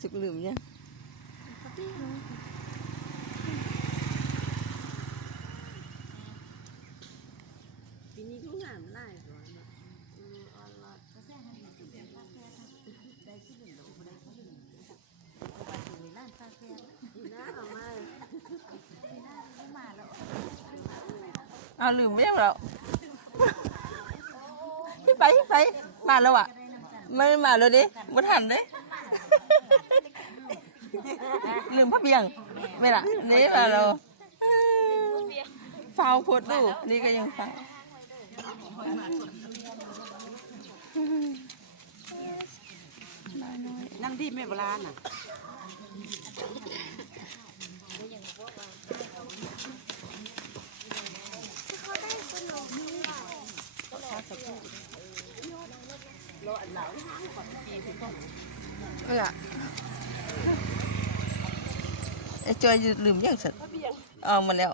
จุกลืมยังปีนี้ก็งามหลายตัวเนาะร้านคาเฟ่ปีหน้าเอามามาแล้วเอาลืมไม่ยังแล้วพี่ไปพี่ไปมาแล้วอะไม่มาแล้วดิบ่ทันเด้ ลืมพระเบียงไม่ล่ะนี่มาเราฟาวโพดดูนี่ก็ยังฟาวนั่งดีไม่โบราณน่ะไม่ล่ะไอ้ จอยลืมยังสัตว์เอามาแล้ว